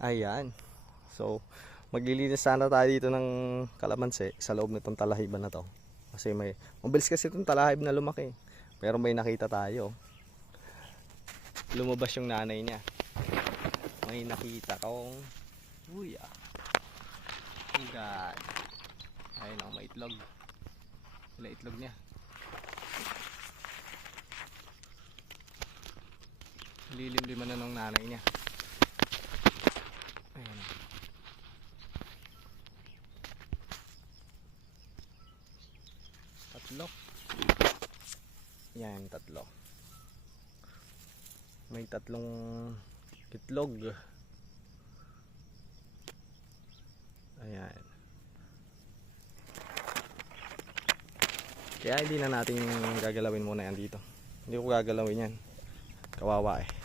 Ayan. So, maglilinis sana tayo dito ng kalamansi sa loob nitong talahiban na to. Kasi mabilis kasi itong talahib na lumaki. Pero may nakita tayo. Lumabas yung nanay niya. May nakita kong uya. Oh God. Ayun ako, may itlog. Wala itlog niya. Lilim-liman na ng nanay niya. Ayan. Tatlo. Yan, tatlo. May tatlong itlog. Ayan. Kaya hindi na natin gagalawin muna yan dito. Hindi ko gagalawin yan. Kawawa eh.